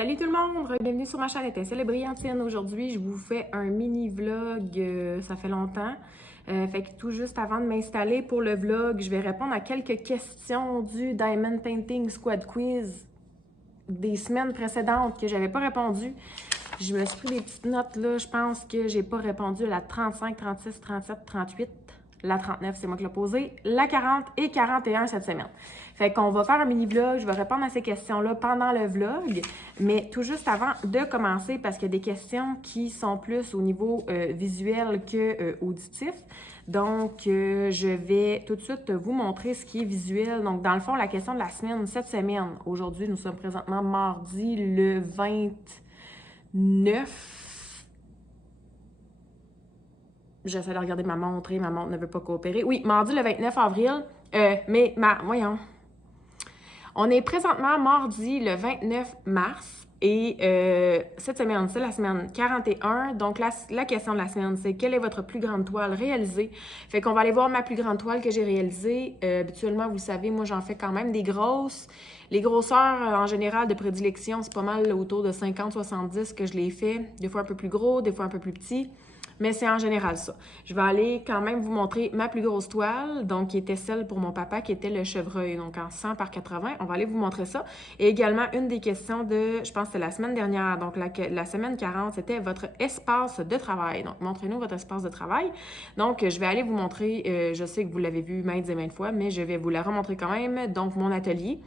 Salut tout le monde, bienvenue sur ma chaîne Étincelle et Brillantine. Aujourd'hui, je vous fais un mini vlog, ça fait longtemps. Fait que tout juste avant de m'installer pour le vlog, je vais répondre à quelques questions du Diamond Painting Squad Quiz des semaines précédentes que j'avais pas répondu. Je me suis pris des petites notes là, je pense que j'ai pas répondu à la 35, 36, 37, 38. La 39, c'est moi qui l'ai posée. La 40 et 41 cette semaine. Fait qu'on va faire un mini-vlog. Je vais répondre à ces questions-là pendant le vlog. Mais tout juste avant de commencer, parce qu'il y a des questions qui sont plus au niveau visuel que auditif. Donc, je vais tout de suite vous montrer ce qui est visuel. Donc, dans le fond, la question de la semaine, cette semaine. Aujourd'hui, nous sommes présentement mardi le 29. J'essaie de regarder ma montre et ma montre ne veut pas coopérer. Oui, mardi le 29 avril. Voyons. On est présentement mardi le 29 mars. Et cette semaine, c'est la semaine 41. Donc, la question de la semaine, c'est quelle est votre plus grande toile réalisée? Fait qu'on va aller voir ma plus grande toile que j'ai réalisée. Habituellement, vous savez, moi, j'en fais quand même des grosses. Les grosseurs, en général, de prédilection, c'est pas mal autour de 50-70 que je les fais. Des fois un peu plus gros, des fois un peu plus petits. Mais c'est en général ça. Je vais aller quand même vous montrer ma plus grosse toile, donc qui était celle pour mon papa, qui était le chevreuil, donc en 100 par 80. On va aller vous montrer ça. Et également, une des questions de, je pense que c'était la semaine dernière, donc la semaine 40, c'était votre espace de travail. Donc, montrez-nous votre espace de travail. Donc, je vais aller vous montrer, je sais que vous l'avez vu maintes et maintes fois, mais je vais vous la remontrer quand même. Donc, mon atelier,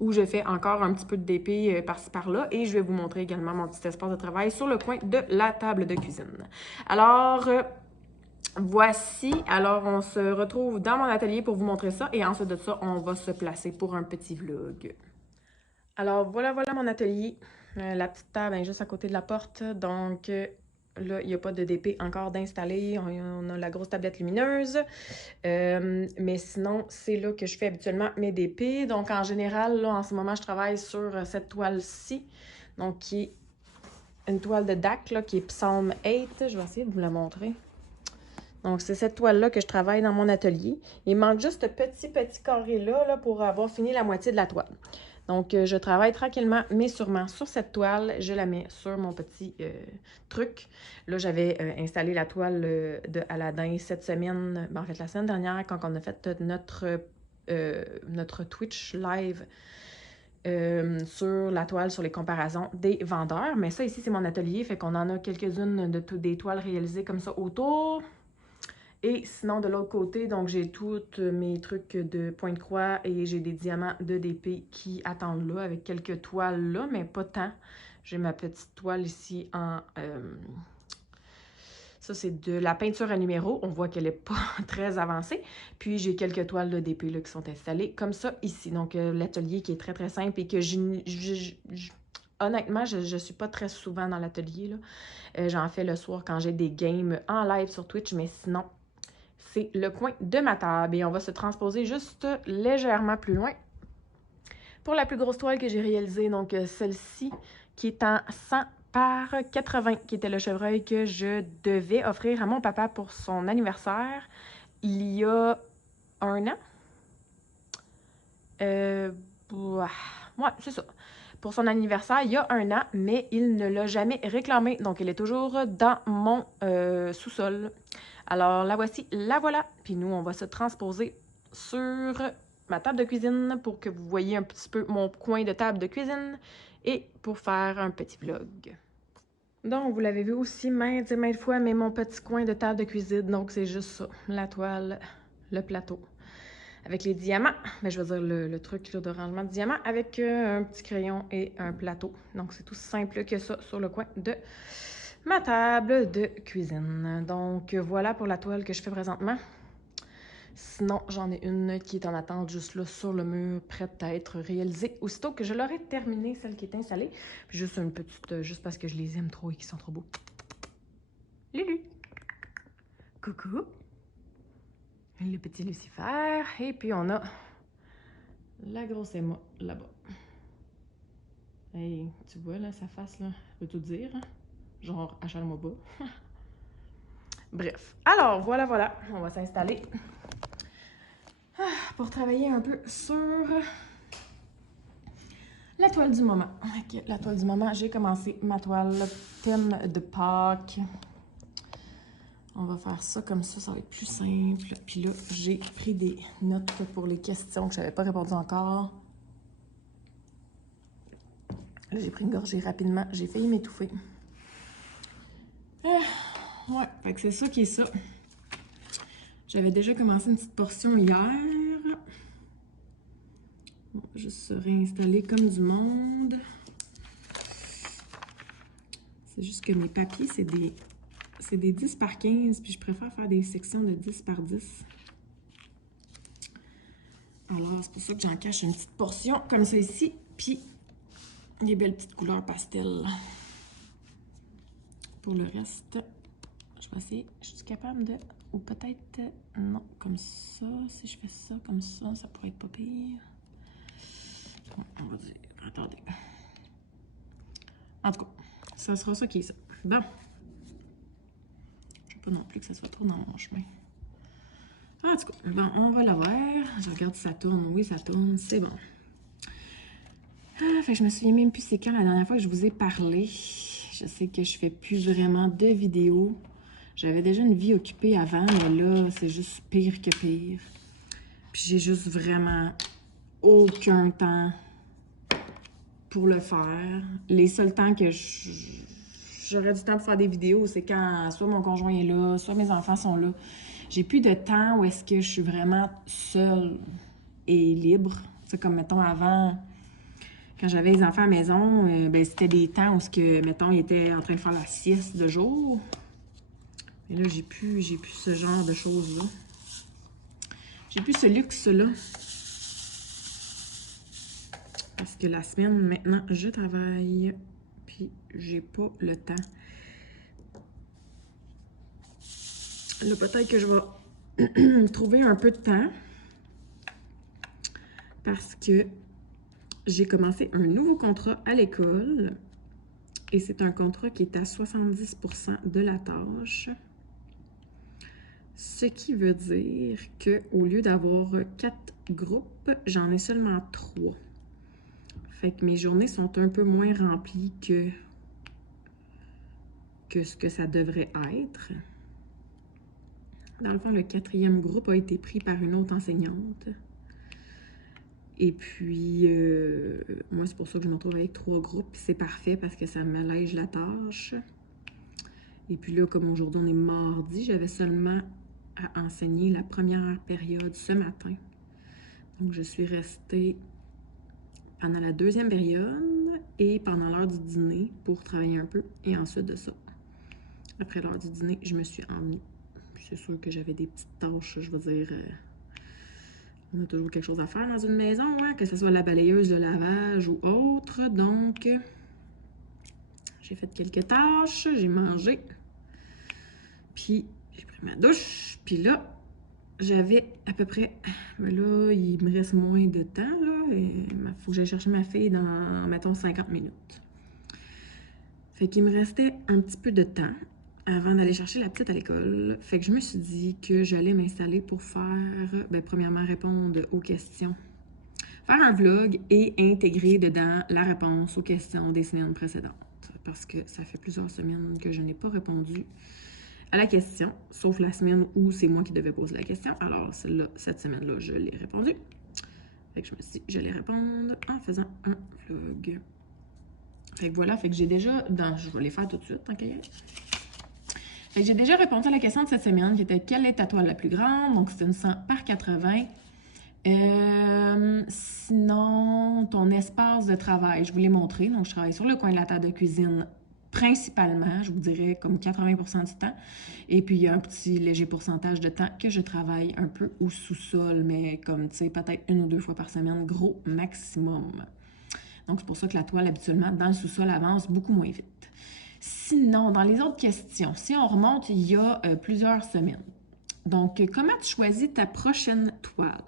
où je fais encore un petit peu de DP par-ci par-là. Et je vais vous montrer également mon petit espace de travail sur le coin de la table de cuisine. Alors, voici. Alors, on se retrouve dans mon atelier pour vous montrer ça. Et ensuite de ça, on va se placer pour un petit vlog. Alors, voilà mon atelier. La petite table est juste à côté de la porte. Donc, là, il n'y a pas de DP encore d'installer. On a la grosse tablette lumineuse. Mais sinon, c'est là que je fais habituellement mes DP. Donc, en général, là, en ce moment, je travaille sur cette toile-ci. Donc, qui est une toile de DAC, là, qui est Psalm 8. Je vais essayer de vous la montrer. Donc, c'est cette toile-là que je travaille dans mon atelier. Il manque juste ce petit carré-là pour avoir fini la moitié de la toile. Donc, je travaille tranquillement, mais sûrement sur cette toile. Je la mets sur mon petit truc. Là, j'avais installé la toile de Aladdin cette semaine, en fait, la semaine dernière, quand on a fait notre Twitch live sur la toile, sur les comparaisons des vendeurs. Mais ça, ici, c'est mon atelier, fait qu'on en a quelques-unes des toiles réalisées comme ça autour. Et sinon, de l'autre côté, donc j'ai tous mes trucs de point de croix et j'ai des diamants de DP qui attendent là, avec quelques toiles là, mais pas tant. J'ai ma petite toile ici en... ça, c'est de la peinture à numéro. On voit qu'elle n'est pas très avancée. Puis, j'ai quelques toiles de DP là, qui sont installées comme ça ici. Donc, l'atelier qui est très simple et que honnêtement, je ne suis pas très souvent dans l'atelier. J'en fais le soir quand j'ai des games en live sur Twitch, mais sinon... c'est le coin de ma table et on va se transposer juste légèrement plus loin pour la plus grosse toile que j'ai réalisée, donc celle-ci qui est en 100 par 80, qui était le chevreuil que je devais offrir à mon papa pour son anniversaire il y a un an. Ouais, c'est ça. Pour son anniversaire, il y a un an, mais il ne l'a jamais réclamé. Donc, elle est toujours dans mon sous-sol. Alors, la voici, la voilà. Puis nous, on va se transposer sur ma table de cuisine pour que vous voyez un petit peu mon coin de table de cuisine et pour faire un petit vlog. Donc, vous l'avez vu aussi maintes et maintes fois, mais mon petit coin de table de cuisine. Donc, c'est juste ça, la toile, le plateau. Avec les diamants, mais je veux dire le truc là, de rangement de diamants avec un petit crayon et un plateau. Donc, c'est tout simple que ça sur le coin de ma table de cuisine. Donc, voilà pour la toile que je fais présentement. Sinon, j'en ai une qui est en attente juste là sur le mur, prête à être réalisée. Aussitôt que je l'aurai terminée, celle qui est installée. Puis juste une petite, juste parce que je les aime trop et qu'ils sont trop beaux. Lulu! Coucou! Le petit Lucifer. Et puis, on a la grosse Emma là-bas. Hey, tu vois, là, sa face, là, je peux tout dire. Hein? Genre, achale-moi bas. Bref. Alors, voilà. On va s'installer pour travailler un peu sur La toile du moment. Ok, la toile du moment, j'ai commencé ma toile thème de Pâques. On va faire ça comme ça va être plus simple. Puis là, j'ai pris des notes pour les questions que je n'avais pas répondu encore. Là, j'ai pris une gorgée rapidement. J'ai failli m'étouffer. Ouais, fait que c'est ça qui est ça. J'avais déjà commencé une petite portion hier. On va juste se réinstaller comme du monde. C'est juste que mes papiers, c'est des 10 par 15, puis je préfère faire des sections de 10 par 10. Alors, c'est pour ça que j'en cache une petite portion comme ça ici, puis des belles petites couleurs pastel. Pour le reste, je vais essayer, je suis capable de... Ou peut-être, non, comme ça. Si je fais ça comme ça pourrait être pas pire. Bon, on va dire, attendez. En tout cas, ça sera ça qui est ça. Bon. Je veux pas non plus que ça soit trop dans mon chemin. En tout cas, bon, on va la voir. Je regarde si ça tourne. Oui, ça tourne. C'est bon. Ah, fait que je me souviens même plus c'est quand la dernière fois que je vous ai parlé. Je sais que je fais plus vraiment de vidéos. J'avais déjà une vie occupée avant, mais là, c'est juste pire que pire. Puis j'ai juste vraiment aucun temps pour le faire. Les seuls temps que j'aurais du temps pour faire des vidéos, c'est quand soit mon conjoint est là, soit mes enfants sont là. J'ai plus de temps où est-ce que je suis vraiment seule et libre. C'est comme, mettons, avant, quand j'avais les enfants à la maison, ben, c'était des temps où, mettons, ils étaient en train de faire la sieste de jour. Mais là, j'ai plus ce genre de choses-là. J'ai plus ce luxe-là. Parce que la semaine, maintenant, je travaille. Puis, j'ai pas le temps. Là, peut-être que je vais trouver un peu de temps. Parce que j'ai commencé un nouveau contrat à l'école. Et c'est un contrat qui est à 70% de la tâche. Ce qui veut dire qu'au lieu d'avoir 4 groupes, j'en ai seulement 3. Fait que mes journées sont un peu moins remplies que ce que ça devrait être. Dans le fond, le 4e groupe a été pris par une autre enseignante. Et puis, moi, c'est pour ça que je me retrouve avec 3 groupes. C'est parfait parce que ça m'allège la tâche. Et puis là, comme aujourd'hui, on est mardi, j'avais seulement à enseigner la première période ce matin. Donc, je suis restée pendant la 2e période et pendant l'heure du dîner pour travailler un peu. Et ensuite de ça, après l'heure du dîner, je me suis emmenée. C'est sûr que j'avais des petites tâches, je veux dire... on a toujours quelque chose à faire dans une maison, hein, que ce soit la balayeuse, le lavage ou autre. Donc, j'ai fait quelques tâches, j'ai mangé. Puis, j'ai pris ma douche. Puis là, j'avais à peu près... Mais là, il me reste moins de temps, là. Il faut que j'aille chercher ma fille dans, mettons, 50 minutes. Fait qu'il me restait un petit peu de temps avant d'aller chercher la petite à l'école. Fait que je me suis dit que j'allais m'installer pour faire, premièrement, répondre aux questions. Faire un vlog et intégrer dedans la réponse aux questions des semaines précédentes. Parce que ça fait plusieurs semaines que je n'ai pas répondu à la question, sauf la semaine où c'est moi qui devais poser la question. Alors, celle-là, cette semaine-là, je l'ai répondu. Fait que je me suis dit, j'allais répondre en faisant un vlog. Fait que voilà, fait que j'ai déjà... je vais les faire tout de suite, tant qu'il y a. Fait que j'ai déjà répondu à la question de cette semaine, qui était « Quelle est ta toile la plus grande? » Donc, c'est une 100 par 80. Sinon, ton espace de travail, je vous l'ai montré. Donc, je travaille sur le coin de la table de cuisine principalement, je vous dirais comme 80% du temps. Et puis, il y a un petit léger pourcentage de temps que je travaille un peu au sous-sol, mais comme, tu sais, peut-être 1 ou 2 fois par semaine, gros maximum. Donc, c'est pour ça que la toile, habituellement, dans le sous-sol, avance beaucoup moins vite. Sinon, dans les autres questions, si on remonte il y a plusieurs semaines. Donc, comment tu choisis ta prochaine toile?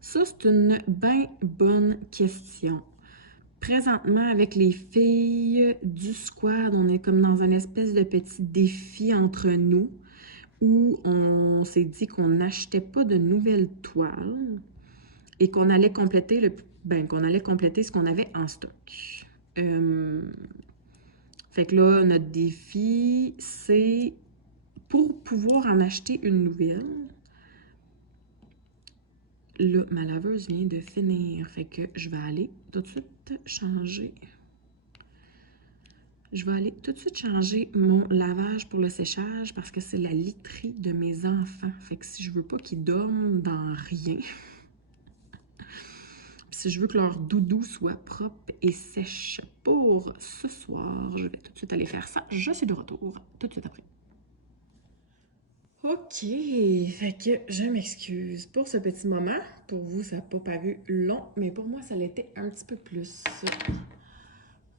Ça, c'est une bien bonne question. Présentement, avec les filles du squad, on est comme dans une espèce de petit défi entre nous où on s'est dit qu'on n'achetait pas de nouvelles toiles et qu'on allait compléter ben, qu'on allait compléter ce qu'on avait en stock. Fait que là, notre défi, c'est pour pouvoir en acheter une nouvelle. Là, ma laveuse vient de finir. Fait que je vais aller tout de suite changer. Je vais aller tout de suite changer mon lavage pour le séchage parce que c'est la literie de mes enfants. Fait que si je veux pas qu'ils dorment dans rien, si je veux que leur doudou soit propre et sèche pour ce soir, je vais tout de suite aller faire ça. Je suis de retour tout de suite après. Ok, fait que je m'excuse pour ce petit moment. Pour vous, ça n'a pas paru long, mais pour moi, ça l'était un petit peu plus.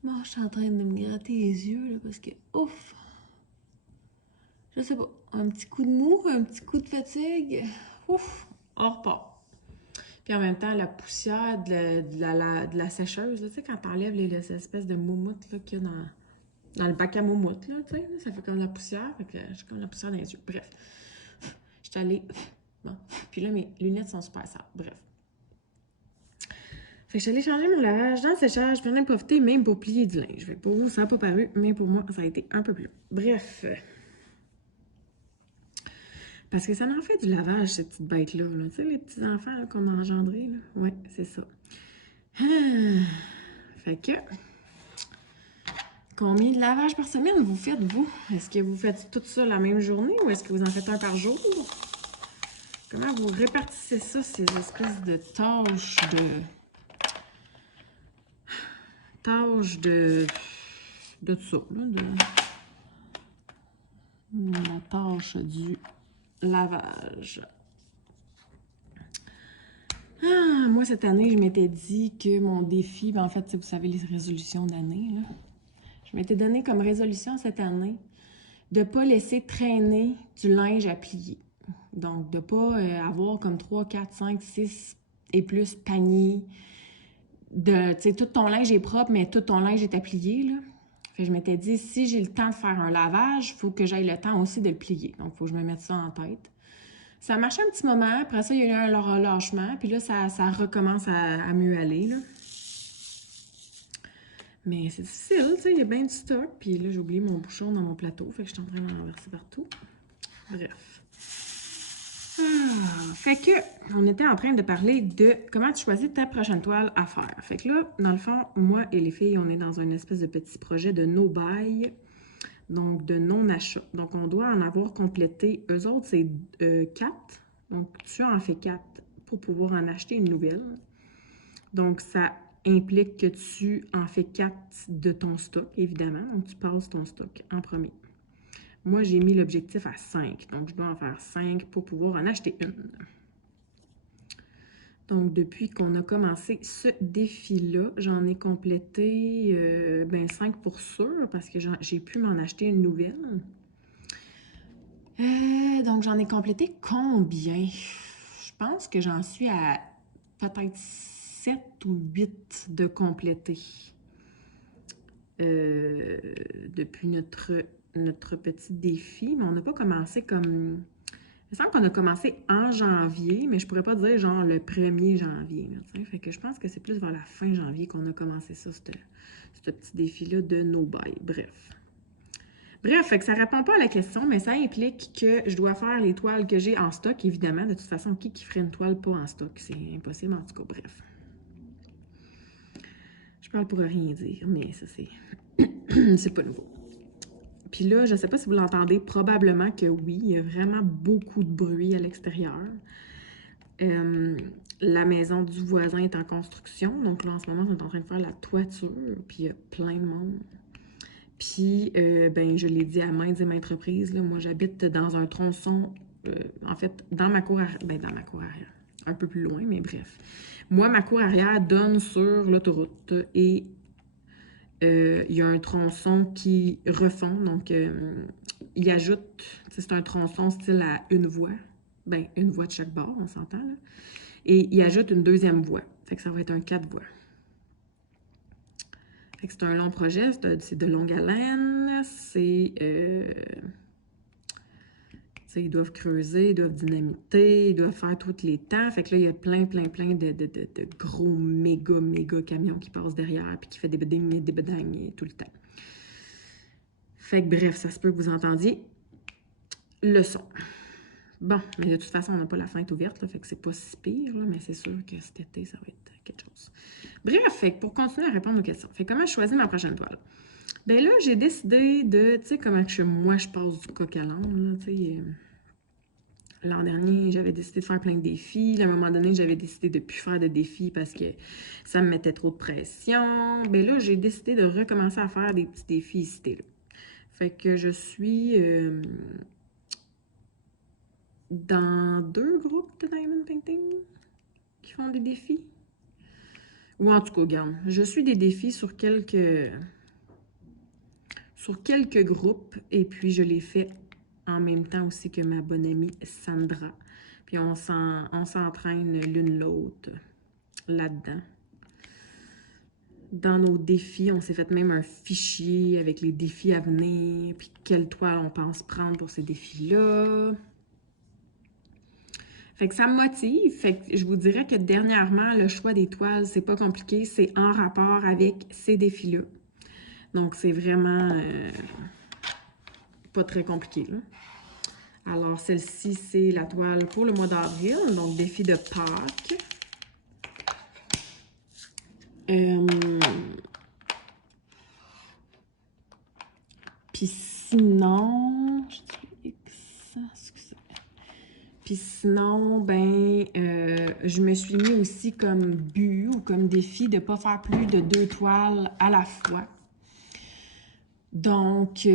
Moi, je suis en train de me gratter les yeux là, parce que, ouf, je sais pas, un petit coup de mou, un petit coup de fatigue, ouf, on repart. Puis en même temps, la poussière de la sécheuse, là, tu sais, quand t'enlèves les espèces de moumoutes qu'il y a dans le bac à moumoutes, là, tu sais, ça fait comme la poussière, fait que j'ai comme la poussière dans les yeux. Bref, je suis allée, bon, puis là, mes lunettes sont super sales, bref. Fait que je suis allée changer mon lavage dans le séchage, puis j'en ai profité même pour plier du linge. Fait que pour vous, ça n'a pas paru, mais pour moi, ça a été un peu plus long. Bref. Parce que ça en fait du lavage, cette petite bête-là. Là. Tu sais, les petits enfants qu'on a engendrés. Là. Ouais, c'est ça. Fait que, combien de lavages par semaine vous faites, vous? Est-ce que vous faites tout ça la même journée ou est-ce que vous en faites un par jour? Comment vous répartissez ça, ces espèces de tâches de tout ça, là, la tâche du lavage. Ah, moi, cette année, je m'étais dit que mon défi, ben, en fait, vous savez, les résolutions d'année, là. Je m'étais donné comme résolution cette année de ne pas laisser traîner du linge à plier. Donc, de ne pas avoir comme 3, 4, 5, 6 et plus paniers. Tu sais, tout ton linge est propre, mais tout ton linge est à plier, là. Fait que je m'étais dit, si j'ai le temps de faire un lavage, il faut que j'aille le temps aussi de le plier. Donc, il faut que je me mette ça en tête. Ça a marché un petit moment. Après ça, il y a eu un relâchement. Puis là, ça recommence à mieux aller, là. Mais c'est difficile, tu sais, il y a bien du stock. Puis là, j'ai oublié mon bouchon dans mon plateau. Fait que je suis en train d'en renverser partout. Bref. Fait que, on était en train de parler de comment tu choisis ta prochaine toile à faire. Fait que là, dans le fond, moi et les filles, on est dans un espèce de petit projet de no-buy, donc de non-achat. Donc, on doit en avoir complété, eux autres, c'est 4. Donc, tu en fais 4 pour pouvoir en acheter une nouvelle. Donc, ça implique que tu en fais 4 de ton stock, évidemment. Donc, tu passes ton stock en premier. Moi, j'ai mis l'objectif à 5. Donc, je dois en faire 5 pour pouvoir en acheter une. Donc, depuis qu'on a commencé ce défi-là, j'en ai complété 5 pour sûr parce que j'ai pu m'en acheter une nouvelle. Donc, j'en ai complété combien? Je pense que j'en suis à peut-être 7 ou 8 de compléter. Depuis notre petit défi, mais on n'a pas commencé comme... Il me semble qu'on a commencé en janvier, mais je pourrais pas dire genre le 1er janvier. Là, fait que je pense que c'est plus vers la fin janvier qu'on a commencé ça, ce petit défi-là de no buy. Bref, fait que ça répond pas à la question, mais ça implique que je dois faire les toiles que j'ai en stock, évidemment. De toute façon, qui ferait une toile pas en stock? C'est impossible, en tout cas, bref. Je parle pour rien dire, mais ça, c'est... c'est pas nouveau. Puis là, je sais pas si vous l'entendez, probablement que oui, il y a vraiment beaucoup de bruit à l'extérieur. La maison du voisin est en construction, donc là, en ce moment, on est en train de faire la toiture, puis il y a plein de monde. Puis, je l'ai dit à maintes et maintes reprises, là, moi, j'habite dans un tronçon, en fait, dans ma cour arrière, un peu plus loin, mais bref. Moi, ma cour arrière donne sur l'autoroute et il y a un tronçon qui refond, donc il ajoute, c'est un tronçon style à une voie, une voie de chaque bord, on s'entend, là. Et il ajoute une deuxième voie, fait que ça va être un 4 voies. Fait que c'est un long projet, c'est de longue haleine, c'est sais, ils doivent creuser, ils doivent dynamiter, ils doivent faire tous les temps. Fait que là, il y a plein de gros méga camions qui passent derrière puis qui fait des bedings et des bedangs tout le temps. Fait que bref, ça se peut que vous entendiez le son. Bon, mais de toute façon, on n'a pas la fenêtre ouverte, là, fait que c'est pas si pire, là, mais c'est sûr que cet été, ça va être quelque chose. Bref, fait que pour continuer à répondre aux questions, fait que comment je choisis ma prochaine toile? Ben là, j'ai décidé de, tu sais, comment moi je passe du coq à l'âne, là, tu sais. L'an dernier, j'avais décidé de faire plein de défis. À un moment donné, j'avais décidé de ne plus faire de défis parce que ça me mettait trop de pression. Ben là, j'ai décidé de recommencer à faire des petits défis ici et là. Fait que je suis dans 2 groupes de Diamond Painting qui font des défis. Ou en tout cas, regarde, je suis des défis sur quelques groupes et puis je les fais en même temps aussi que ma bonne amie Sandra. Puis on s'entraîne l'une l'autre là-dedans. Dans nos défis, on s'est fait même un fichier avec les défis à venir, puis quelle toile on pense prendre pour ces défis-là. Fait que ça me motive. Fait que je vous dirais que dernièrement, le choix des toiles, c'est pas compliqué. C'est en rapport avec ces défis-là. Donc, c'est vraiment pas très compliqué, là. Alors, celle-ci, c'est la toile pour le mois d'avril, donc défi de Pâques. Puis sinon, je dis X, excusez. Puis sinon, ben, je me suis mis aussi comme but ou comme défi de ne pas faire plus de 2 toiles à la fois. Donc,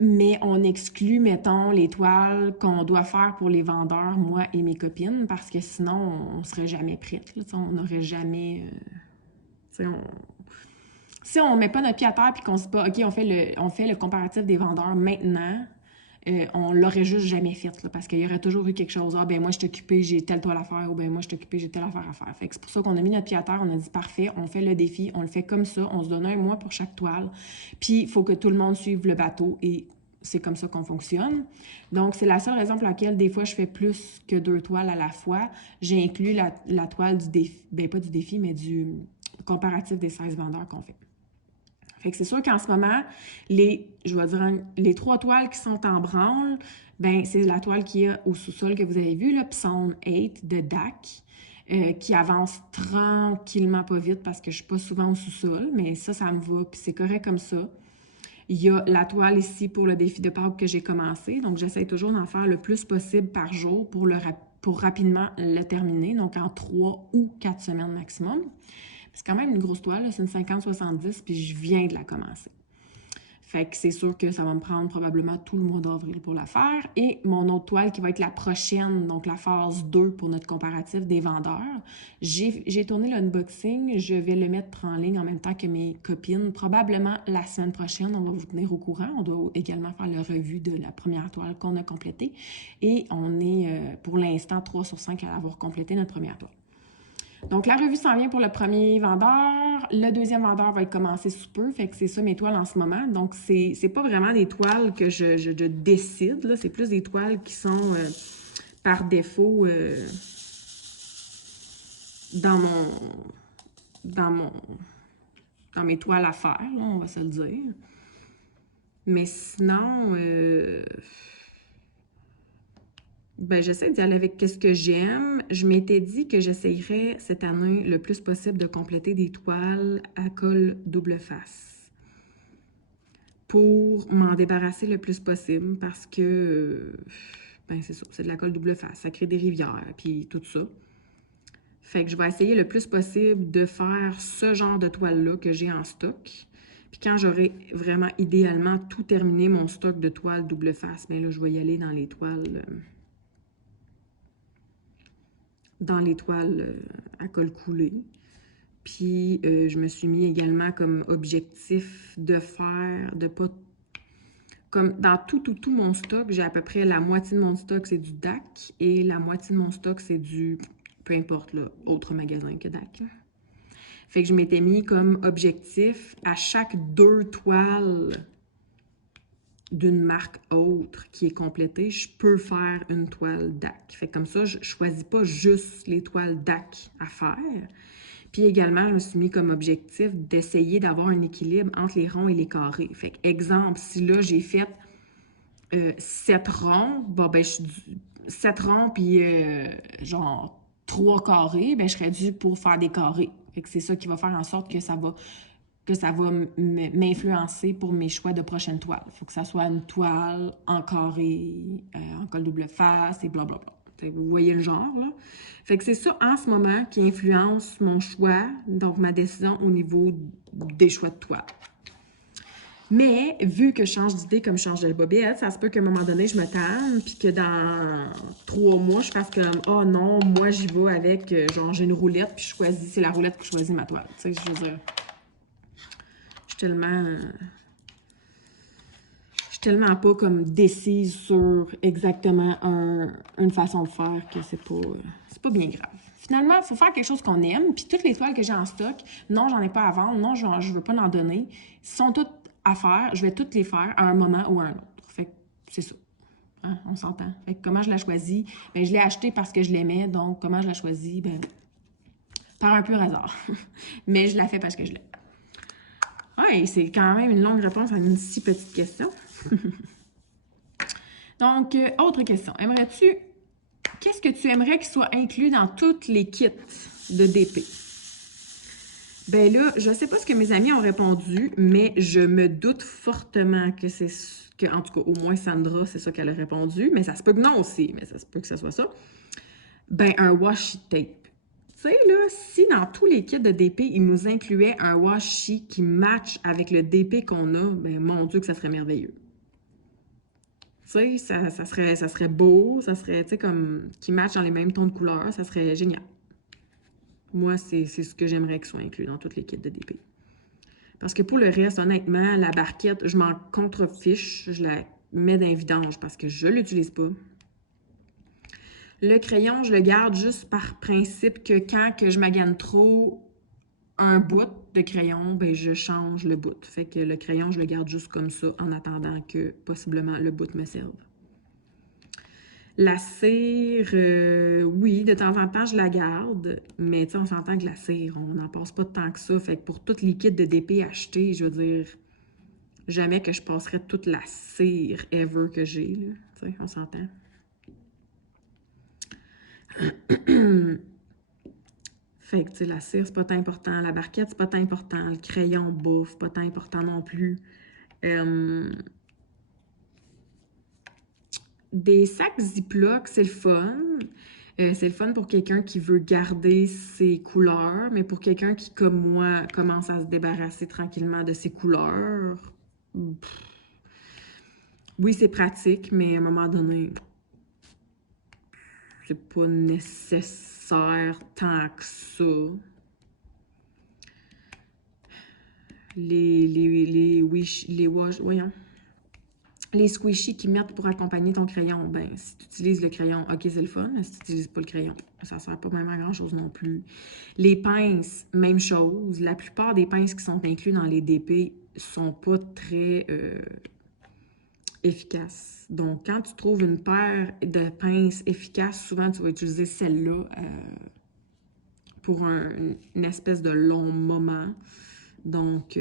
mais on exclut, mettons, les toiles qu'on doit faire pour les vendeurs, moi et mes copines, parce que sinon, on ne serait jamais prête. Là, on n'aurait jamais... Si on ne met pas notre pied à terre et qu'on se dit pas, OK, on fait le comparatif des vendeurs maintenant, on l'aurait juste jamais fait, là, parce qu'il y aurait toujours eu quelque chose. Ah, ben moi, je suis occupée, j'ai telle toile à faire, ou ben moi, je suis occupée, j'ai telle affaire à faire. Fait que c'est pour ça qu'on a mis notre pied à terre, on a dit parfait, on fait le défi, on le fait comme ça, on se donne 1 mois pour chaque toile. Puis, il faut que tout le monde suive le bateau et c'est comme ça qu'on fonctionne. Donc, c'est la seule raison pour laquelle, des fois, je fais plus que 2 toiles à la fois. J'ai inclus la toile du défi, ben pas du défi, mais du comparatif des 16 vendeurs qu'on fait. Fait que c'est sûr qu'en ce moment, les 3 toiles qui sont en branle, ben c'est la toile qui est au sous-sol que vous avez vue, le Psalm 8 de DAC, qui avance tranquillement, pas vite, parce que je ne suis pas souvent au sous-sol, mais ça me va, puis c'est correct comme ça. Il y a la toile ici pour le défi de Pâques que j'ai commencé, donc j'essaie toujours d'en faire le plus possible par jour pour rapidement le terminer, donc en 3 ou 4 semaines maximum. C'est quand même une grosse toile, c'est une 50-70, puis je viens de la commencer. Fait que c'est sûr que ça va me prendre probablement tout le mois d'avril pour la faire. Et mon autre toile qui va être la prochaine, donc la phase 2 pour notre comparatif des vendeurs. J'ai tourné l'unboxing, je vais le mettre en ligne en même temps que mes copines. Probablement la semaine prochaine, on va vous tenir au courant. On doit également faire la revue de la première toile qu'on a complétée. Et on est pour l'instant 3 sur 5 à avoir complété notre première toile. Donc, la revue s'en vient pour le premier vendeur. Le deuxième vendeur va être commencé sous peu. Fait que c'est ça mes toiles en ce moment. Donc, c'est pas vraiment des toiles que je décide. Là. C'est plus des toiles qui sont par défaut dans mes toiles à faire, là, on va se le dire. Mais sinon... ben, j'essaie d'y aller avec ce que j'aime. Je m'étais dit que j'essayerais cette année le plus possible de compléter des toiles à colle double face pour m'en débarrasser le plus possible parce que, ben c'est ça, c'est de la colle double face. Ça crée des rivières, puis tout ça. Fait que je vais essayer le plus possible de faire ce genre de toile-là que j'ai en stock. Puis quand j'aurai vraiment idéalement tout terminé mon stock de toiles double face, bien là, je vais y aller dans les toiles... à colle coulée. Puis, je me suis mis également comme objectif de pas... Comme dans tout mon stock, j'ai à peu près la moitié de mon stock, c'est du DAC, et la moitié de mon stock, c'est du, peu importe, là, autre magasin que DAC. Fait que je m'étais mis comme objectif à chaque 2 toiles d'une marque autre qui est complétée, je peux faire une toile DAC. Fait que comme ça, je ne choisis pas juste les toiles DAC à faire. Puis également, je me suis mis comme objectif d'essayer d'avoir un équilibre entre les ronds et les carrés. Fait que, exemple, si là, j'ai fait 7 ronds, bon, ben, 7 ronds, puis genre 3 carrés, ben, je serais due pour faire des carrés. Fait que c'est ça qui va faire en sorte que ça va m'influencer pour mes choix de prochaine toile. Il faut que ça soit une toile en carré, en colle double face et blablabla. Vous voyez le genre, là? Fait que c'est ça, en ce moment, qui influence mon choix, donc ma décision au niveau des choix de toile. Mais, vu que je change d'idée comme je change de bobette, ça se peut qu'à un moment donné, je me tanne, puis que dans 3 mois, je fasse comme « Oh non, moi, j'y vais avec, genre, j'ai une roulette, puis c'est la roulette que je choisis ma toile. » Tu sais, je veux dire, je suis tellement pas comme décise sur exactement une façon de faire que c'est pas bien grave. Finalement, il faut faire quelque chose qu'on aime, puis toutes les toiles que j'ai en stock, non, j'en ai pas à vendre, non, je veux pas en donner, sont toutes à faire, je vais toutes les faire à un moment ou à un autre. Fait que c'est ça. Hein, on s'entend. Fait que comment je la choisis? Bien, je l'ai acheté parce que je l'aimais, donc comment je la choisis? Ben, par un pur hasard. Mais je la fais parce que je l'aime. Oui, c'est quand même une longue réponse à une si petite question. Donc, autre question. Qu'est-ce que tu aimerais qu'il soit inclus dans tous les kits de DP? Ben là, je ne sais pas ce que mes amis ont répondu, mais je me doute fortement que en tout cas, au moins Sandra, c'est ça qu'elle a répondu, mais ça se peut que non aussi, mais ça se peut que ce soit ça. Ben, un washi tape. Tu sais, là, si dans tous les kits de DP, ils nous incluaient un washi qui match avec le DP qu'on a, ben mon Dieu que ça serait merveilleux. Tu sais, ça serait beau, ça serait, tu sais, comme, qui match dans les mêmes tons de couleurs, ça serait génial. Moi, c'est ce que j'aimerais qu'il soit inclus dans toutes les kits de DP. Parce que pour le reste, honnêtement, la barquette, je m'en contrefiche, je la mets dans les vidanges parce que je ne l'utilise pas. Le crayon, je le garde juste par principe que quand que je magane trop un bout de crayon, ben je change le bout. Fait que le crayon, je le garde juste comme ça en attendant que possiblement le bout me serve. La cire, oui, de temps en temps, je la garde, mais tu sais, on s'entend que la cire, on n'en passe pas tant que ça. Fait que pour tous les kits de DP achetés, je veux dire, jamais que je passerais toute la cire ever que j'ai, là. Tu sais, on s'entend. Fait que, tu sais, la cire, c'est pas tant important. La barquette, c'est pas tant important. Le crayon bouffe, pas tant important non plus. Des sacs Ziploc, c'est le fun. C'est le fun pour quelqu'un qui veut garder ses couleurs, mais pour quelqu'un qui, comme moi, commence à se débarrasser tranquillement de ses couleurs, oui, c'est pratique, mais à un moment donné, c'est pas nécessaire tant que ça. Les squishies qu'ils mettent pour accompagner ton crayon, ben, si tu utilises le crayon, ok, c'est le fun, mais si tu n'utilises pas le crayon, ça ne sert pas vraiment à grand-chose non plus. Les pinces, même chose. La plupart des pinces qui sont inclus dans les DP sont pas très efficaces. Donc, quand tu trouves une paire de pinces efficaces, souvent, tu vas utiliser celle-là pour une espèce de long moment. Donc,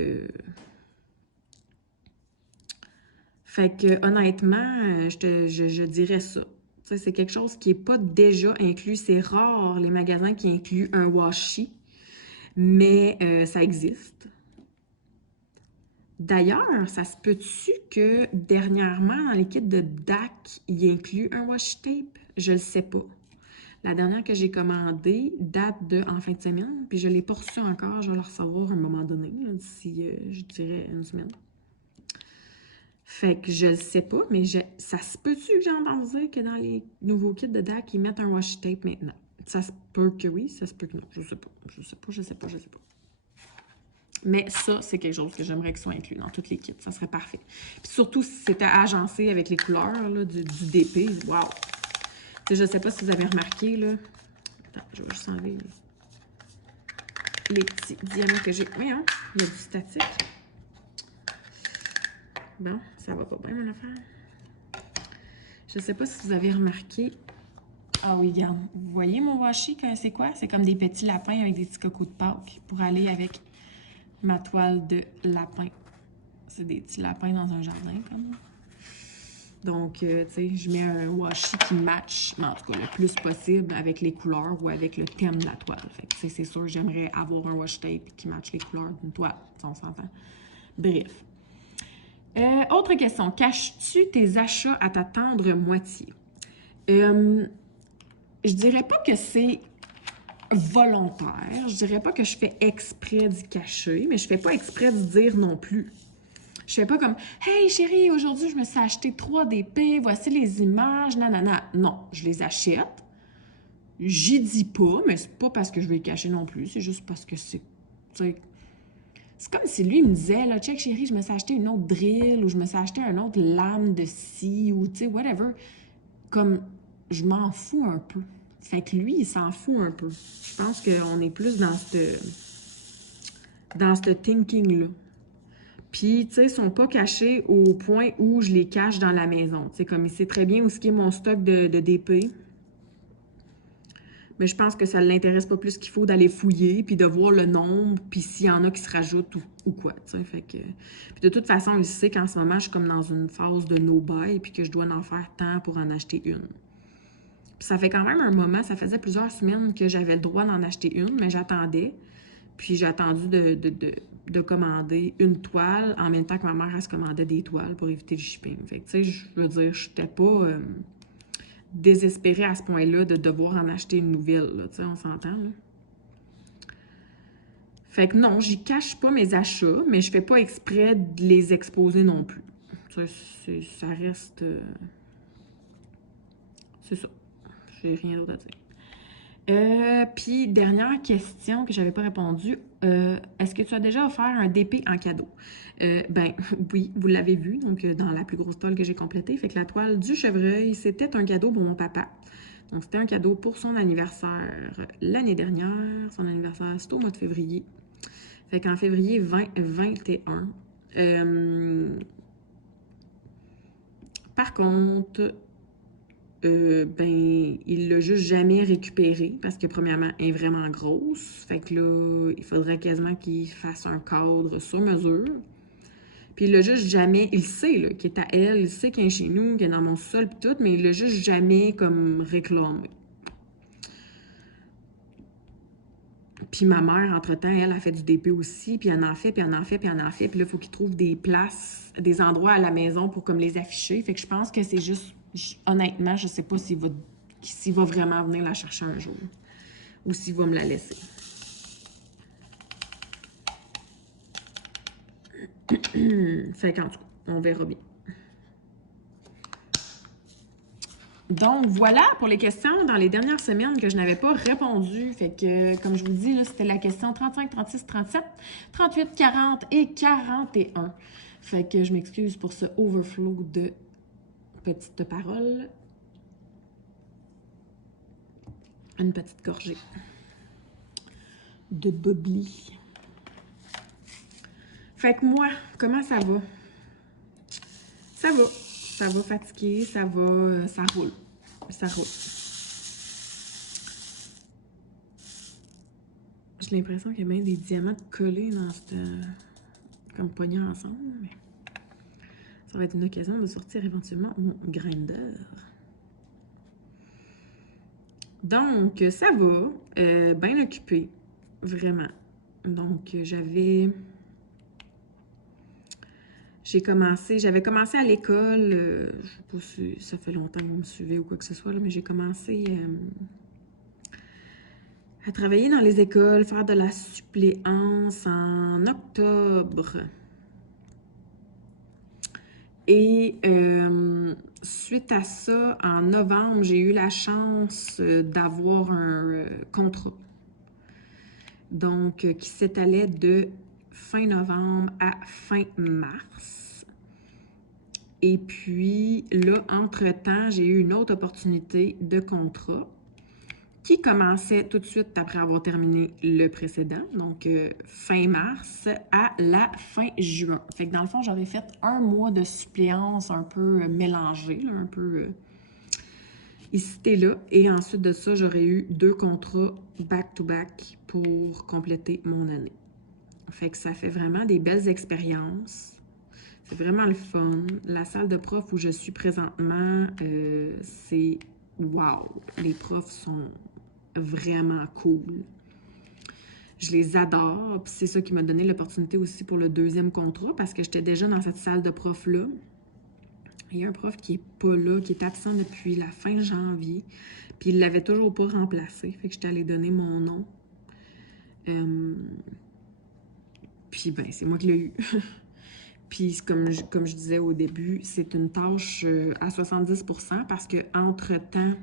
fait que honnêtement, je dirais ça. C'est quelque chose qui n'est pas déjà inclus. C'est rare les magasins qui incluent un washi, mais ça existe. D'ailleurs, ça se peut-tu que dernièrement, dans les kits de DAC, il inclut un washi tape? Je ne le sais pas. La dernière que j'ai commandée date de en fin de semaine, puis je ne l'ai pas reçue encore. Je vais la recevoir à un moment donné, d'ici, je dirais, une semaine. Fait que je le sais pas, mais ça se peut-tu que j'ai entendu dire que dans les nouveaux kits de DAC, ils mettent un washi tape maintenant? Ça se peut que oui, ça se peut que non. Je sais pas. Mais ça, c'est quelque chose que j'aimerais qu'il soit inclus dans tous les kits. Ça serait parfait. Puis surtout si c'était agencé avec les couleurs là, du DP. Wow! Tu sais, je sais pas si vous avez remarqué, là. Attends, je vais juste enlever les petits diamants que j'ai. Voyons, il y a du statique. Bon, ça va pas bien, mon affaire. Je sais pas si vous avez remarqué. Ah oui, regarde. Vous voyez mon washi, c'est quoi? C'est comme des petits lapins avec des petits cocos de Pâques pour aller avec ma toile de lapin. C'est des petits lapins dans un jardin, comme. Donc, tu sais, je mets un washi qui match, mais en tout cas, le plus possible avec les couleurs ou avec le thème de la toile. Fait que, tu sais, c'est sûr, j'aimerais avoir un washi tape qui matche les couleurs d'une toile, si on s'entend. Bref. Autre question. Caches-tu tes achats à ta tendre moitié? Je dirais pas que c'est volontaire. Je dirais pas que je fais exprès d'y cacher, mais je fais pas exprès de dire non plus. Je fais pas comme « Hey chérie, aujourd'hui je me suis acheté 3 DP, voici les images, nanana. » Non, je les achète. J'y dis pas, mais c'est pas parce que je vais les cacher non plus, c'est juste parce que c'est... C'est comme si lui me disait, là, check chérie, je me suis acheté une autre drill ou je me suis acheté un autre lame de scie ou tu sais, whatever. Comme, je m'en fous un peu. Fait que lui, il s'en fout un peu. Je pense qu'on est plus dans ce thinking-là. Puis, tu sais, ils sont pas cachés au point où je les cache dans la maison. Tu sais, comme il sait très bien où est mon stock de DP. Mais je pense que ça ne l'intéresse pas plus qu'il faut d'aller fouiller, puis de voir le nombre, puis s'il y en a qui se rajoutent ou quoi, tu sais, fait que... Puis de toute façon, il sait qu'en ce moment, je suis comme dans une phase de no-buy, puis que je dois en faire tant pour en acheter une. Puis ça fait quand même un moment, ça faisait plusieurs semaines que j'avais le droit d'en acheter une, mais j'attendais. Puis j'ai attendu de commander une toile en même temps que ma mère, elle se commandait des toiles pour éviter le shipping. Fait que, tu sais, je veux dire, je n'étais pas désespérée à ce point-là de devoir en acheter une nouvelle, tu sais, on s'entend, là. Fait que non, j'y cache pas mes achats, mais je fais pas exprès de les exposer non plus. Ça reste... c'est ça. J'ai rien d'autre à dire. Puis, dernière question que j'avais pas répondu. Est-ce que tu as déjà offert un DP en cadeau? Ben oui, vous l'avez vu, donc dans la plus grosse toile que j'ai complétée. Fait que la toile du chevreuil, c'était un cadeau pour mon papa. Donc, c'était un cadeau pour son anniversaire l'année dernière. Son anniversaire, c'était au mois de février. Fait qu'en février 2021. Par contre... ben, il l'a juste jamais récupéré parce que, premièrement, elle est vraiment grosse. Fait que là, il faudrait quasiment qu'il fasse un cadre sur mesure. Puis il l'a juste jamais... Il sait, là, qu'il est à elle, il sait qu'il est chez nous, qu'il est dans mon sol pis tout, mais il l'a juste jamais, comme, réclamé. Puis ma mère, entre-temps, elle a fait du DP aussi, puis elle en fait, puis elle en fait, puis elle en fait. Puis là, il faut qu'il trouve des places, des endroits à la maison pour, comme, les afficher. Fait que je pense que c'est juste... Honnêtement, je sais pas s'il va vraiment venir la chercher un jour. Ou s'il va me la laisser. Fait qu'en tout cas, on verra bien. Donc, voilà pour les questions dans les dernières semaines que je n'avais pas répondu. Fait que, comme je vous dis, c'était la question 35, 36, 37, 38, 40 et 41. Fait que je m'excuse pour ce overflow de petites paroles. Une petite gorgée de bubbly. Fait que moi, comment ça va? Ça va. Ça va fatiguer, ça va, ça roule. Ça roule. J'ai l'impression qu'il y a même des diamants collés dans cette... comme poignés ensemble, mais ça va être une occasion de sortir éventuellement mon grinder. Donc, ça va. Bien occupé. Vraiment. Donc, j'avais commencé à l'école, je sais pas si ça fait longtemps que vous me suivez ou quoi que ce soit, là, mais j'ai commencé à travailler dans les écoles, faire de la suppléance en octobre. Et suite à ça, en novembre, j'ai eu la chance d'avoir un contrat. Donc, qui s'étalait de fin novembre à fin mars. Et puis, là, entre-temps, j'ai eu une autre opportunité de contrat qui commençait tout de suite après avoir terminé le précédent, donc fin mars à la fin juin. Fait que dans le fond, j'avais fait un mois de suppléance un peu mélangé, là, un peu ici et là. Et ensuite de ça, j'aurais eu 2 contrats back-to-back pour compléter mon année. Fait que ça fait vraiment des belles expériences. C'est vraiment le fun. La salle de prof où je suis présentement, c'est wow! Les profs sont vraiment cool. Je les adore. Puis c'est ça qui m'a donné l'opportunité aussi pour le 2e contrat parce que j'étais déjà dans cette salle de prof-là. Il y a un prof qui est pas là, qui est absent depuis la fin janvier. Puis il l'avait toujours pas remplacé. Fait que j'étais allée donner mon nom. Puis ben, c'est moi qui l'ai eu. Puis comme je disais au début, c'est une tâche à 70% parce qu'entre-temps,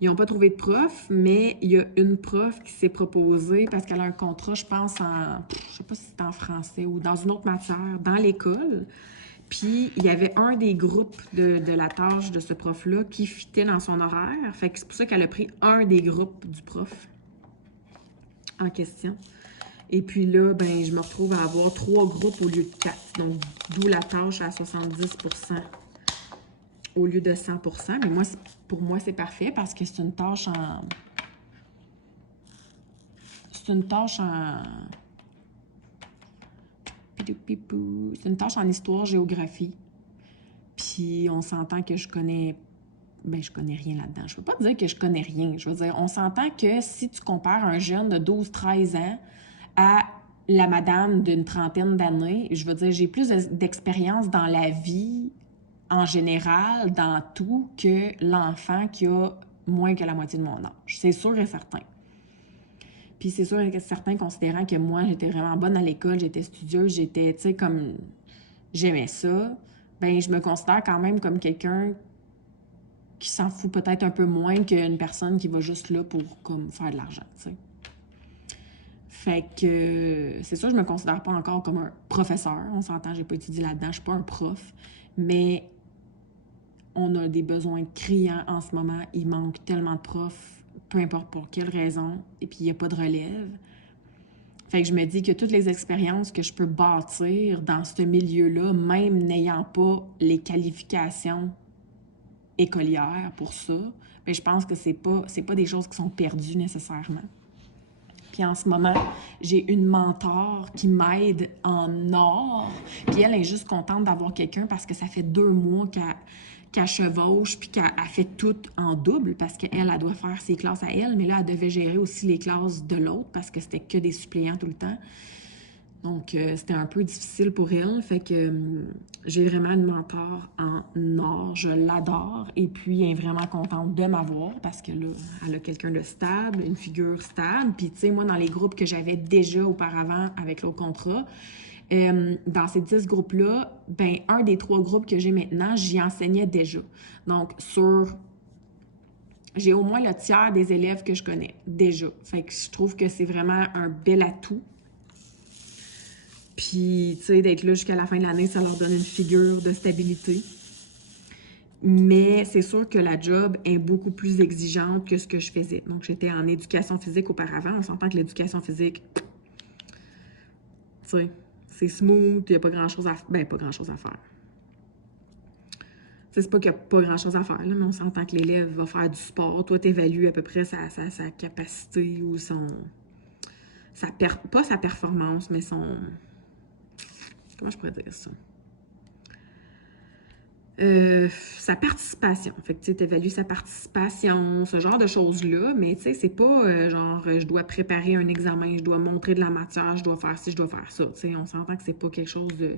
ils n'ont pas trouvé de prof, mais il y a une prof qui s'est proposée parce qu'elle a un contrat, je pense, je sais pas si c'est en français ou dans une autre matière, dans l'école. Puis, il y avait un des groupes de la tâche de ce prof-là qui fitait dans son horaire. Fait que c'est pour ça qu'elle a pris un des groupes du prof en question. Et puis là, ben, je me retrouve à avoir 3 groupes au lieu de 4. Donc, d'où la tâche à 70% au lieu de 100%. Mais moi, pour moi, c'est parfait parce que c'est une tâche en... C'est une tâche en histoire-géographie. Puis on s'entend que je connais... Ben, je connais rien là-dedans. Je ne veux pas dire que je connais rien. Je veux dire, on s'entend que si tu compares un jeune de 12-13 ans à la madame d'une trentaine d'années, je veux dire, j'ai plus d'expérience dans la vie en général, dans tout, que l'enfant qui a moins que la moitié de mon âge. C'est sûr et certain. Puis c'est sûr et certain, considérant que moi, j'étais vraiment bonne à l'école, j'étais studieuse, j'étais, tu sais, comme... J'aimais ça. Ben je me considère quand même comme quelqu'un qui s'en fout peut-être un peu moins qu'une personne qui va juste là pour, comme, faire de l'argent, tu sais. Fait que c'est sûr, je me considère pas encore comme un professeur. On s'entend, j'ai pas étudié là-dedans, je suis pas un prof. Mais on a des besoins criants en ce moment. Il manque tellement de profs, peu importe pour quelle raison. Et puis, il n'y a pas de relève. Fait que je me dis que toutes les expériences que je peux bâtir dans ce milieu-là, même n'ayant pas les qualifications écolières pour ça, bien, je pense que c'est pas des choses qui sont perdues nécessairement. Puis en ce moment, j'ai une mentor qui m'aide en or. Puis elle est juste contente d'avoir quelqu'un parce que ça fait 2 mois qu'elle chevauche puis qu'elle fait tout en double parce qu'elle, elle doit faire ses classes à elle. Mais là, elle devait gérer aussi les classes de l'autre parce que c'était que des suppléants tout le temps. Donc, c'était un peu difficile pour elle. Fait que j'ai vraiment une mentor en or. Je l'adore. Et puis, elle est vraiment contente de m'avoir parce que là, elle a quelqu'un de stable, une figure stable. Puis, tu sais, moi, dans les groupes que j'avais déjà auparavant avec l'autre contrat, dans ces 10 groupes-là, ben un des 3 groupes que j'ai maintenant, j'y enseignais déjà. Donc, j'ai au moins le tiers des élèves que je connais déjà. Fait que je trouve que c'est vraiment un bel atout. Puis, tu sais, d'être là jusqu'à la fin de l'année, ça leur donne une figure de stabilité. Mais c'est sûr que la job est beaucoup plus exigeante que ce que je faisais. Donc, j'étais en éducation physique auparavant. On s'entend que l'éducation physique, tu sais, c'est smooth, il n'y a pas grand-chose à faire. Ben, pas grand-chose à faire. C'est pas qu'il n'y a pas grand-chose à faire, là, mais on s'entend que l'élève va faire du sport. Toi, tu évalues à peu près sa capacité ou pas sa performance, mais son... Comment je pourrais dire ça? Sa participation. Fait que tu évalues sa participation, ce genre de choses-là, mais tu sais, c'est pas genre je dois préparer un examen, je dois montrer de la matière, je dois faire ci, je dois faire ça. Tu sais, on s'entend que c'est pas quelque chose de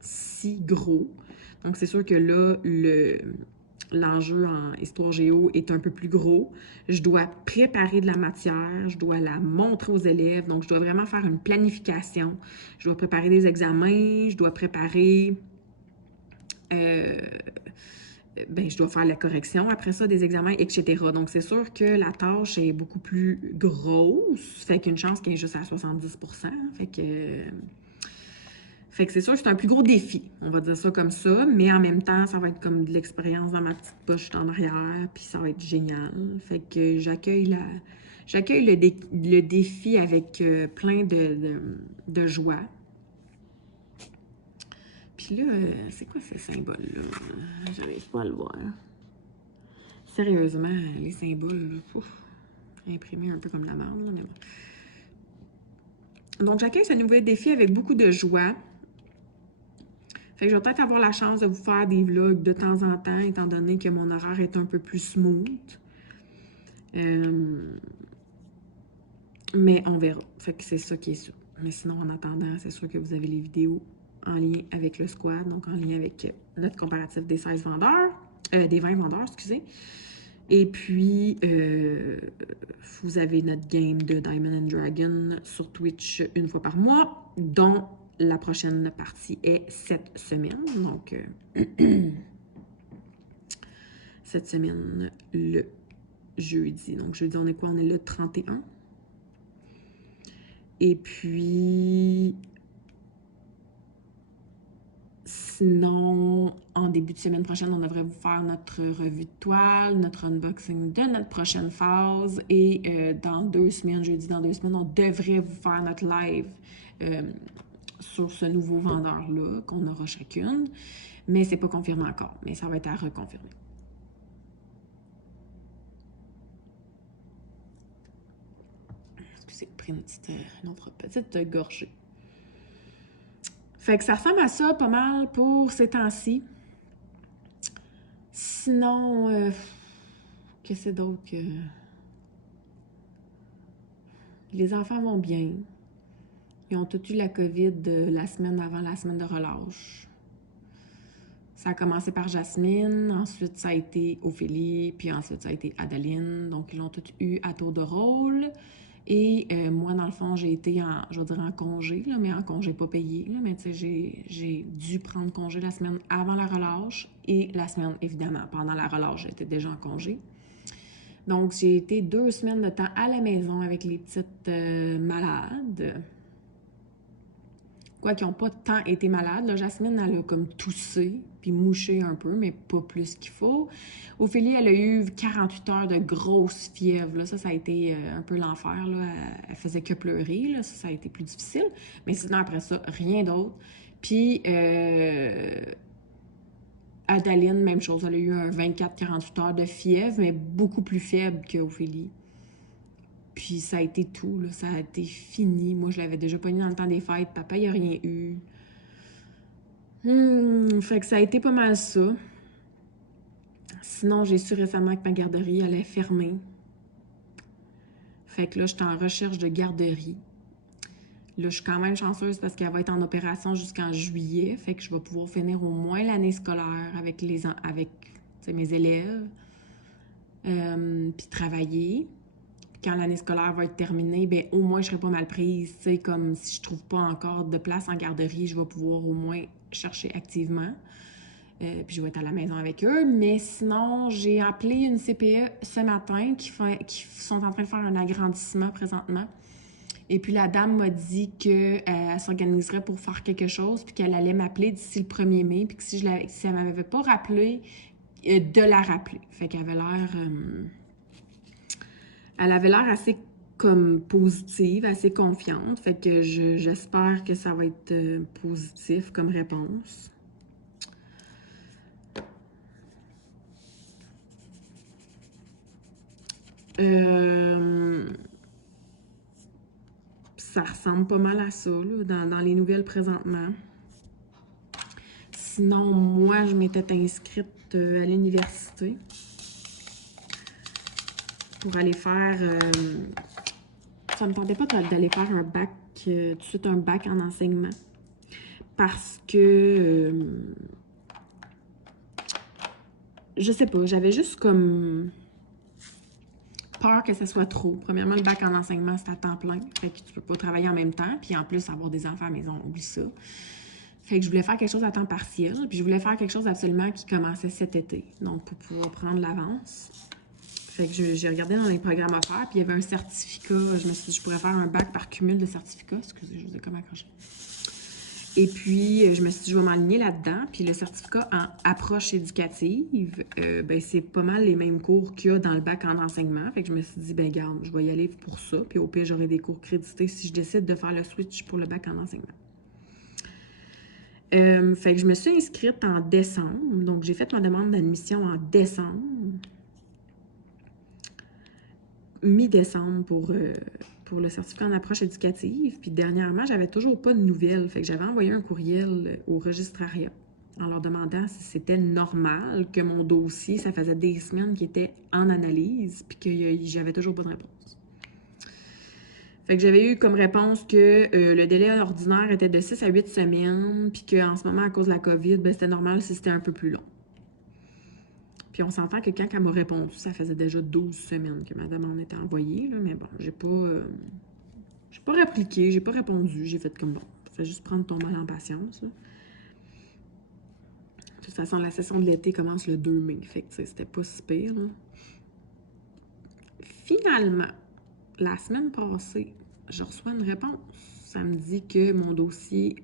si gros. Donc, c'est sûr que là, l'enjeu en histoire-géo est un peu plus gros. Je dois préparer de la matière, je dois la montrer aux élèves, donc je dois vraiment faire une planification. Je dois préparer des examens, je dois préparer... ben, je dois faire la correction après ça, des examens, etc. Donc, c'est sûr que la tâche est beaucoup plus grosse. Fait qu'une chance qu'elle est juste à 70%. Fait que c'est sûr que c'est un plus gros défi, on va dire ça comme ça, mais en même temps, ça va être comme de l'expérience dans ma petite poche en arrière, puis ça va être génial. Fait que j'accueille le défi avec plein de joie. Puis là, c'est quoi ce symbole-là? J'arrive pas à le voir. Sérieusement, les symboles, là, imprimés un peu comme la merde, là, mais bon. Donc, j'accueille ce nouveau défi avec beaucoup de joie. Fait que je vais peut-être avoir la chance de vous faire des vlogs de temps en temps, étant donné que mon horaire est un peu plus smooth. Mais on verra. Fait que c'est ça qui est sûr. Mais sinon, en attendant, c'est sûr que vous avez les vidéos en lien avec le squad, donc en lien avec notre comparatif des 16 vendeurs, des 20 vendeurs, excusez. Et puis, vous avez notre game de Diamond and Dragon sur Twitch une fois par mois, dont la prochaine partie est cette semaine. Donc, cette semaine, le jeudi. Donc, jeudi, on est quoi? On est le 31. Et puis, sinon, en début de semaine prochaine, on devrait vous faire notre revue de toile, notre unboxing de notre prochaine phase. Et dans 2 semaines, jeudi, dans 2 semaines, on devrait vous faire notre live sur ce nouveau vendeur-là qu'on aura chacune. Mais c'est pas confirmé encore, mais ça va être à reconfirmer. Excusez, pris une autre petite gorgée. Fait que ça ressemble à ça pas mal pour ces temps-ci. Sinon, qu'est-ce que c'est d'autre que... Les enfants vont bien. Ils ont tous eu la COVID la semaine avant la semaine de relâche. Ça a commencé par Jasmine, ensuite ça a été Ophélie, puis ensuite ça a été Adeline. Donc, ils l'ont tous eu à tour de rôle. Et moi, dans le fond, j'ai été je vais dire en congé, là, mais en congé pas payé. Là, mais tu sais, j'ai dû prendre congé la semaine avant la relâche et la semaine, évidemment, pendant la relâche, j'étais déjà en congé. Donc, j'ai été 2 semaines de temps à la maison avec les petites malades. Quoi qu'ils n'ont pas tant été malades. Là, Jasmine, elle a comme toussé, puis mouché un peu, mais pas plus qu'il faut. Ophélie, elle a eu 48 heures de grosse fièvre. Là. Ça a été un peu l'enfer. Là. Elle faisait que pleurer. Là. Ça a été plus difficile. Mais sinon, après ça, rien d'autre. Puis, Adeline, même chose. Elle a eu un 24-48 heures de fièvre, mais beaucoup plus faible qu'Ophélie. Puis ça a été tout, là. Ça a été fini. Moi, je l'avais déjà pogné dans le temps des fêtes. Papa, il n'a rien eu. Fait que ça a été pas mal ça. Sinon, j'ai su récemment que ma garderie allait fermer. Fait que là, j'étais en recherche de garderie. Là, je suis quand même chanceuse parce qu'elle va être en opération jusqu'en juillet. Fait que je vais pouvoir finir au moins l'année scolaire avec mes élèves. Puis travailler. Quand l'année scolaire va être terminée, bien, au moins, je serai pas mal prise. Tu sais, comme si je trouve pas encore de place en garderie, je vais pouvoir au moins chercher activement. Puis je vais être à la maison avec eux. Mais sinon, j'ai appelé une CPE ce matin qui sont en train de faire un agrandissement présentement. Et puis la dame m'a dit qu'elle s'organiserait pour faire quelque chose, puis qu'elle allait m'appeler d'ici le 1er mai, puis que si elle m'avait pas rappelé, de la rappeler. Fait qu'elle avait l'air... Elle avait l'air assez comme positive, assez confiante. Fait que j'espère que ça va être positif comme réponse. Ça ressemble pas mal à ça, là, dans les nouvelles présentement. Sinon, moi, je m'étais inscrite à l'université pour aller faire... ça me tentait pas d'aller faire un bac, tout de suite un bac en enseignement. Parce que... je sais pas, j'avais juste comme... peur que ce soit trop. Premièrement, le bac en enseignement, c'est à temps plein. Fait que tu peux pas travailler en même temps. Puis en plus, avoir des enfants à la maison, oublie ça. Fait que je voulais faire quelque chose à temps partiel. Puis je voulais faire quelque chose absolument qui commençait cet été. Donc, pour pouvoir prendre l'avance. Fait que j'ai regardé dans les programmes à faire. Puis il y avait un certificat. Je me suis dit, je pourrais faire un bac par cumul de certificats. Excusez, je vous ai comme accroché. Et puis, je me suis dit, je vais m'aligner là-dedans. Puis le certificat en approche éducative, ben, c'est pas mal les mêmes cours qu'il y a dans le bac en enseignement. Fait que je me suis dit, ben garde, je vais y aller pour ça. Puis au pire, j'aurai des cours crédités si je décide de faire le switch pour le bac en enseignement. Fait que je me suis inscrite en décembre. Donc, j'ai fait ma demande d'admission en décembre. Mi-décembre pour le certificat en approche éducative. Puis dernièrement, j'avais toujours pas de nouvelles. Fait que j'avais envoyé un courriel au registrariat en leur demandant si c'était normal que mon dossier, ça faisait des semaines qu'il était en analyse, puis que j'avais toujours pas de réponse. Fait que j'avais eu comme réponse que le délai ordinaire était de 6 à 8 semaines, puis qu'en ce moment, à cause de la COVID, ben, c'était normal si c'était un peu plus long. Puis on s'entend que quand elle m'a répondu, ça faisait déjà 12 semaines que ma demande était envoyée, là, mais bon, j'ai pas répliqué, j'ai pas répondu, j'ai fait comme bon, fais juste prendre ton mal en patience, là. De toute façon, la session de l'été commence le 2 mai, fait que c'était pas si pire, là. Finalement, la semaine passée, je reçois une réponse. Ça me dit que mon dossier...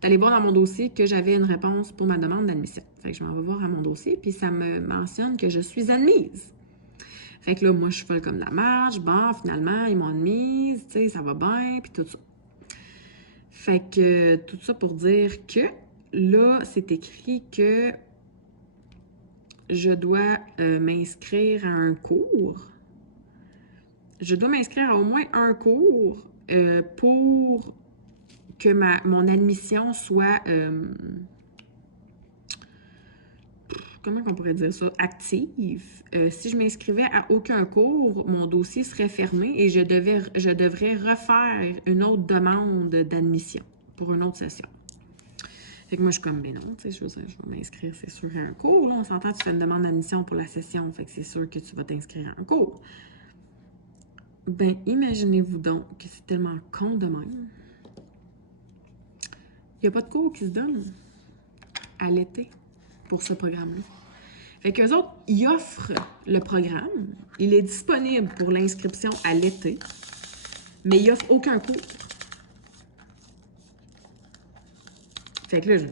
T'allais voir dans mon dossier que j'avais une réponse pour ma demande d'admission. Fait que je m'en vais voir à mon dossier, puis ça me mentionne que je suis admise. Fait que là, moi, je suis folle comme de la marge. Bon, finalement, ils m'ont admise, tu sais, ça va bien, puis tout ça. Fait que tout ça pour dire que là, c'est écrit que je dois m'inscrire à un cours. Je dois m'inscrire à au moins un cours pour que mon admission soit, comment on pourrait dire ça, active. Si je m'inscrivais à aucun cours, mon dossier serait fermé et je devrais refaire une autre demande d'admission pour une autre session. Fait que moi, je suis comme, ben non, tu sais, je vais m'inscrire, c'est sûr, à un cours. Là, on s'entend, tu fais une demande d'admission pour la session, fait que c'est sûr que tu vas t'inscrire à un cours. Ben, imaginez-vous donc que c'est tellement con de même. Il n'y a pas de cours qui se donne à l'été pour ce programme-là. Fait qu'eux autres, ils offrent le programme. Il est disponible pour l'inscription à l'été, mais ils n'offrent aucun cours. Fait que là,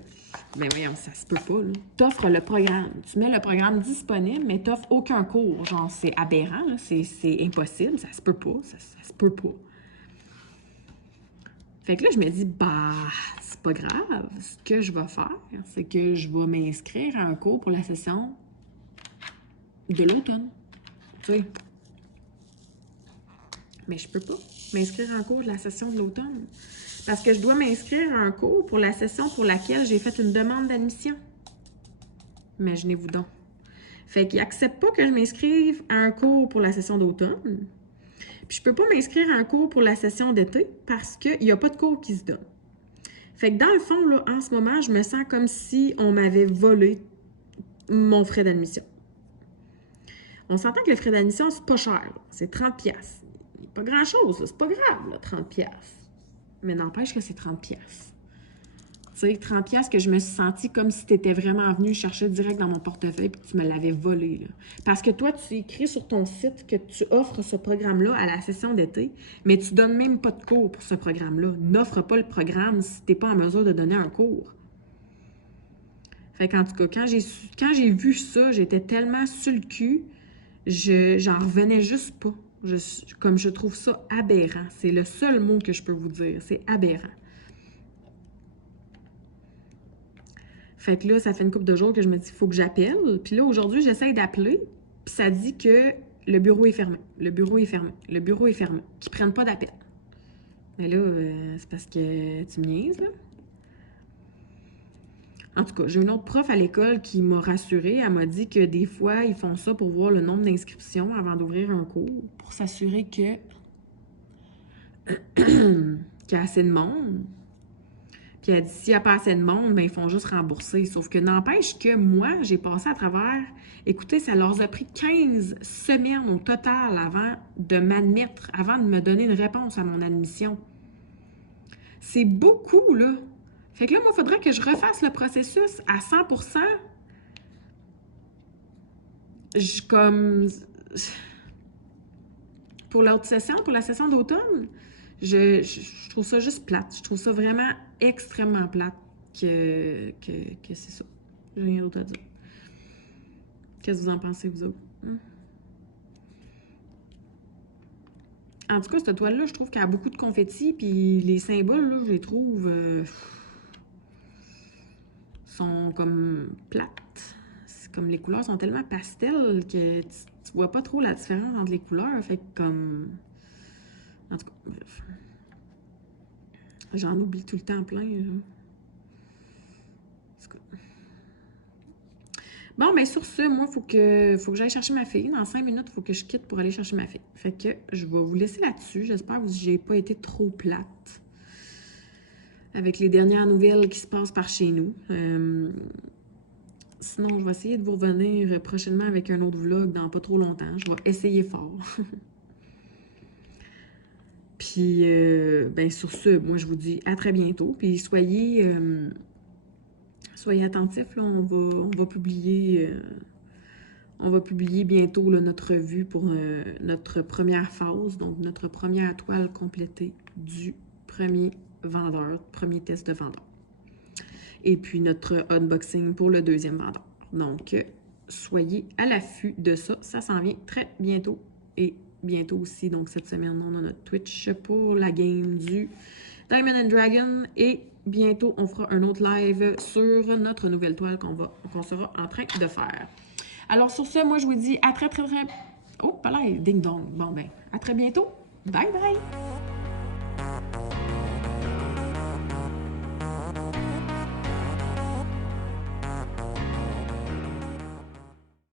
ben voyons, ça se peut pas, là. T'offres le programme. Tu mets le programme disponible, mais t'offres aucun cours. Genre, c'est aberrant, là. C'est impossible. Ça se peut pas. Ça se peut pas. Fait que là, je me dis, bah, c'est pas grave. Ce que je vais faire, c'est que je vais m'inscrire à un cours pour la session de l'automne. Tu sais. Mais je peux pas m'inscrire à un cours de la session de l'automne. Parce que je dois m'inscrire à un cours pour la session pour laquelle j'ai fait une demande d'admission. Imaginez-vous donc. Fait qu'ils n'acceptent pas que je m'inscrive à un cours pour la session d'automne. Puis je peux pas m'inscrire à un cours pour la session d'été parce qu'il n'y a pas de cours qui se donne. Fait que dans le fond, là, en ce moment, je me sens comme si on m'avait volé mon frais d'admission. On s'entend que le frais d'admission, c'est pas cher. C'est 30$. Pas grand-chose, c'est pas grave, là, 30$. Mais n'empêche que c'est 30$. Tu sais, 30$ que je me suis sentie comme si tu étais vraiment venu chercher direct dans mon portefeuille et que tu me l'avais volé, là. Parce que toi, tu écris sur ton site que tu offres ce programme-là à la session d'été, mais tu donnes même pas de cours pour ce programme-là. N'offre pas le programme si tu n'es pas en mesure de donner un cours. Fait qu'en tout cas, quand j'ai vu ça, j'étais tellement sur le cul, j'en revenais juste pas. Comme je trouve ça aberrant. C'est le seul mot que je peux vous dire. C'est aberrant. Fait que là, ça fait une couple de jours que je me dis, il faut que j'appelle. Puis là, aujourd'hui, j'essaie d'appeler. Puis ça dit que le bureau est fermé. Le bureau est fermé. Le bureau est fermé. Qu'ils ne prennent pas d'appel. Mais là, c'est parce que tu me niaises, là. En tout cas, j'ai une autre prof à l'école qui m'a rassurée. Elle m'a dit que des fois, ils font ça pour voir le nombre d'inscriptions avant d'ouvrir un cours, pour s'assurer qu'il y a assez de monde. Puis elle dit, s'il n'y a pas assez de monde, bien, ils font juste rembourser. Sauf que n'empêche que moi, j'ai passé à travers... Écoutez, ça leur a pris 15 semaines au total avant de m'admettre, avant de me donner une réponse à mon admission. C'est beaucoup, là. Fait que là, moi, il faudrait que je refasse le processus à 100%. Comme... Pour l'autre session, pour la session d'automne, je trouve ça juste plate. Je trouve ça vraiment extrêmement plate que c'est ça. J'ai rien d'autre à dire. Qu'est-ce que vous en pensez, vous autres? En tout cas, cette toile-là, je trouve qu'elle a beaucoup de confettis, puis les symboles, là, je les trouve sont comme plates. C'est comme les couleurs sont tellement pastel que tu vois pas trop la différence entre les couleurs. Fait que comme... En tout cas, bref. J'en oublie tout le temps plein. Bon, ben sur ce, moi, faut que j'aille chercher ma fille. Dans 5 minutes, il faut que je quitte pour aller chercher ma fille. Fait que je vais vous laisser là-dessus. J'espère que j'ai pas été trop plate avec les dernières nouvelles qui se passent par chez nous. Sinon, je vais essayer de vous revenir prochainement avec un autre vlog dans pas trop longtemps. Je vais essayer fort. Puis, ben sur ce, moi, je vous dis à très bientôt. Puis, soyez attentifs. Là, on va publier bientôt là, notre revue pour notre première phase, donc notre première toile complétée du premier test de vendeur. Et puis notre unboxing pour le deuxième vendeur. Donc, soyez à l'affût de ça. Ça s'en vient très bientôt. Et bientôt aussi, donc cette semaine, on a notre Twitch pour la game du Diamond and Dragon. Et bientôt, on fera un autre live sur notre nouvelle toile qu'on sera en train de faire. Alors, sur ce, moi, je vous dis à très... Oh, pas là, ding-dong. Bon, ben, à très bientôt. Bye bye!